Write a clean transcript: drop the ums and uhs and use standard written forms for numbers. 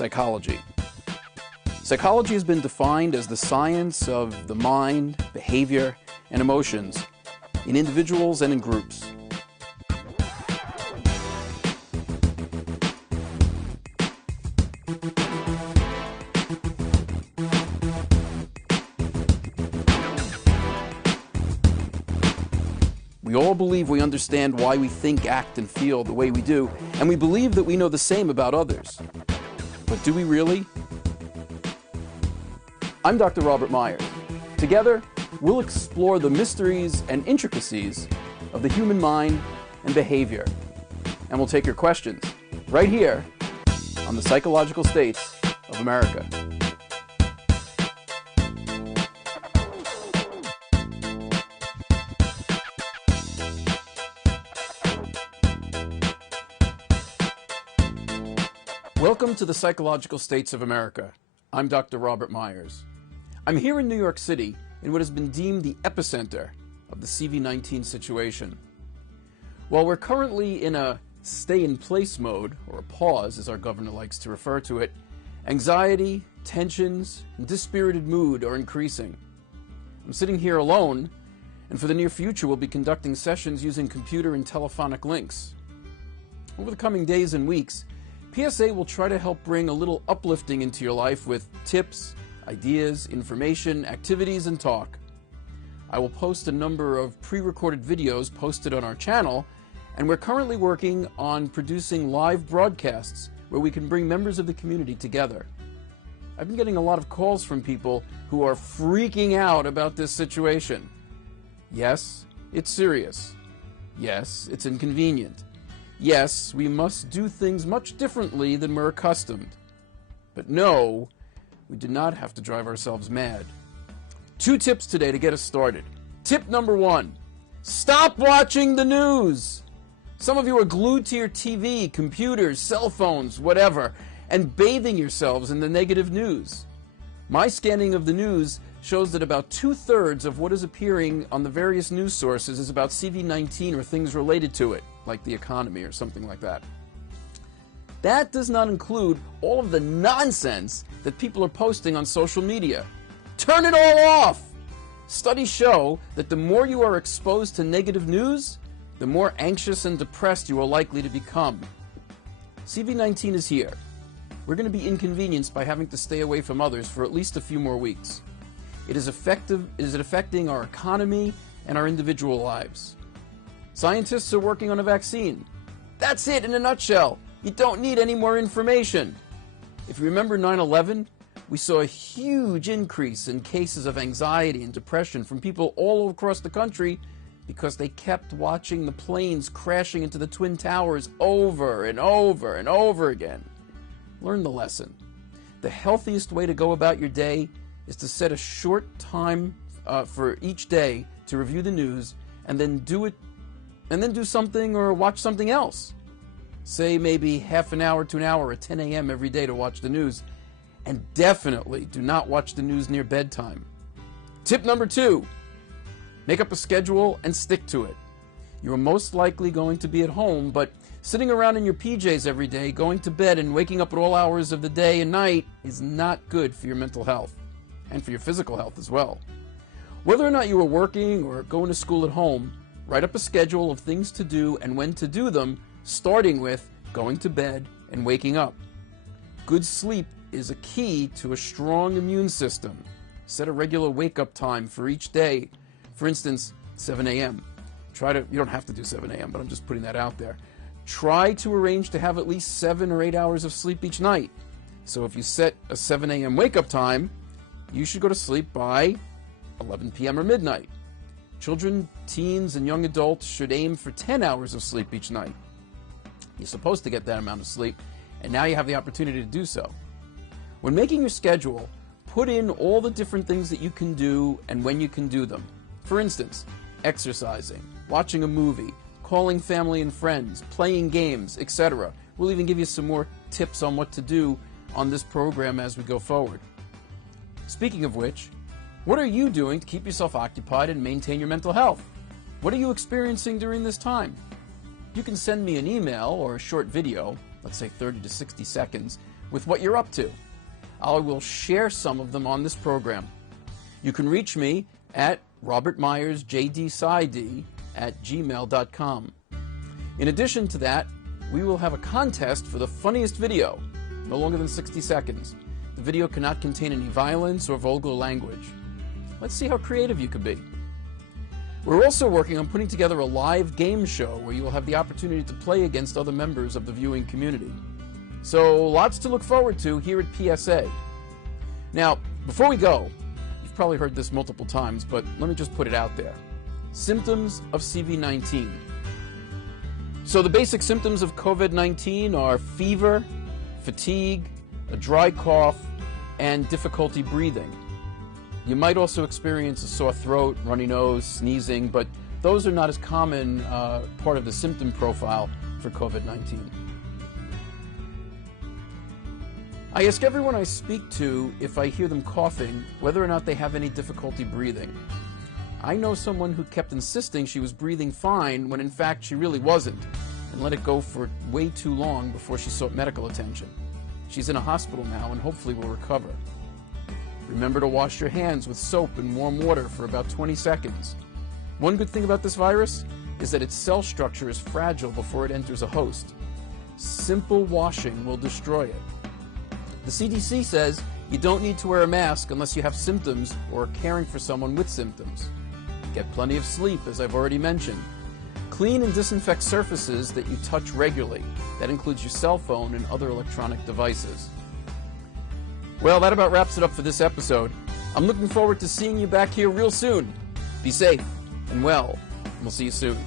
Psychology. Psychology has been defined as the science of the mind, behavior, and emotions in individuals and in groups. We all believe we understand why we think, act, and feel the way we do, and we believe that we know the same about others. But do we really? I'm Dr. Robert Meyers. Together, we'll explore the mysteries and intricacies of the human mind and behavior. And we'll take your questions right here on the Psychological States of America. Welcome to the Psychological States of America. I'm Dr. Robert Meyers. I'm here in New York City in what has been deemed the epicenter of the CV-19 situation. While we're currently in a stay-in-place mode, or a pause as our governor likes to refer to it, anxiety, tensions, and dispirited mood are increasing. I'm sitting here alone, and for the near future we'll be conducting sessions using computer and telephonic links. Over the coming days and weeks, PSA will try to help bring a little uplifting into your life with tips, ideas, information, activities, and talk. I will post a number of pre-recorded videos posted on our channel, and we're currently working on producing live broadcasts where we can bring members of the community together. I've been getting a lot of calls from people who are freaking out about this situation. Yes, it's serious. Yes, it's inconvenient. Yes, we must do things much differently than we're accustomed. But no, we do not have to drive ourselves mad. 2 tips today to get us started. Tip number 1, stop watching the news. Some of you are glued to your TV, computers, cell phones, whatever, and bathing yourselves in the negative news. My scanning of the news shows that about 2/3 of what is appearing on the various news sources is about CV-19 or things related to it, like the economy or something like that. That does not include all of the nonsense that people are posting on social media. Turn it all off! Studies show that the more you are exposed to negative news, the more anxious and depressed you are likely to become. CV-19 is here. We're going to be inconvenienced by having to stay away from others for at least a few more weeks. Is it affecting our economy and our individual lives? Scientists are working on a vaccine. That's it in a nutshell. You don't need any more information. If you remember 9/11, we saw a huge increase in cases of anxiety and depression from people all across the country because they kept watching the planes crashing into the Twin Towers over and over and over again. Learn the lesson. The healthiest way to go about your day is to set a short time for each day to review the news and then do something or watch something else. Say maybe half an hour to an hour at 10 a.m. every day to watch the news. And definitely do not watch the news near bedtime. Tip number 2, make up a schedule and stick to it. You are most likely going to be at home, but sitting around in your PJs every day, going to bed and waking up at all hours of the day and night is not good for your mental health and for your physical health as well. Whether or not you are working or going to school at home, write up a schedule of things to do and when to do them, starting with going to bed and waking up. Good sleep is a key to a strong immune system. Set a regular wake-up time for each day. For instance, 7 a.m. You don't have to do 7 a.m., but I'm just putting that out there. Try to arrange to have at least 7 or 8 hours of sleep each night. So if you set a 7 a.m. wake-up time, you should go to sleep by 11 p.m. or midnight. Children, teens, and young adults should aim for 10 hours of sleep each night. You're supposed to get that amount of sleep, and now you have the opportunity to do so. When making your schedule, put in all the different things that you can do and when you can do them. For instance, exercising, watching a movie, calling family and friends, playing games, etc. We'll even give you some more tips on what to do on this program as we go forward. Speaking of which, what are you doing to keep yourself occupied and maintain your mental health? What are you experiencing during this time? You can send me an email or a short video, let's say 30 to 60 seconds, with what you're up to. I will share some of them on this program. You can reach me at robertmyersjdsid@gmail.com. In addition to that, we will have a contest for the funniest video, no longer than 60 seconds. The video cannot contain any violence or vulgar language. Let's see how creative you could be. We're also working on putting together a live game show where you will have the opportunity to play against other members of the viewing community. So lots to look forward to here at PSA. Now, before we go, you've probably heard this multiple times, but let me just put it out there. Symptoms of CV-19. So the basic symptoms of COVID-19 are fever, fatigue, a dry cough, and difficulty breathing. You might also experience a sore throat, runny nose, sneezing, but those are not as common part of the symptom profile for COVID-19. I ask everyone I speak to if I hear them coughing, whether or not they have any difficulty breathing. I know someone who kept insisting she was breathing fine when in fact she really wasn't, and let it go for way too long before she sought medical attention. She's in a hospital now and hopefully will recover. Remember to wash your hands with soap and warm water for about 20 seconds. One good thing about this virus is that its cell structure is fragile before it enters a host. Simple washing will destroy it. The CDC says you don't need to wear a mask unless you have symptoms or are caring for someone with symptoms. Get plenty of sleep, as I've already mentioned. Clean and disinfect surfaces that you touch regularly. That includes your cell phone and other electronic devices. Well, that about wraps it up for this episode. I'm looking forward to seeing you back here real soon. Be safe and well, and we'll see you soon.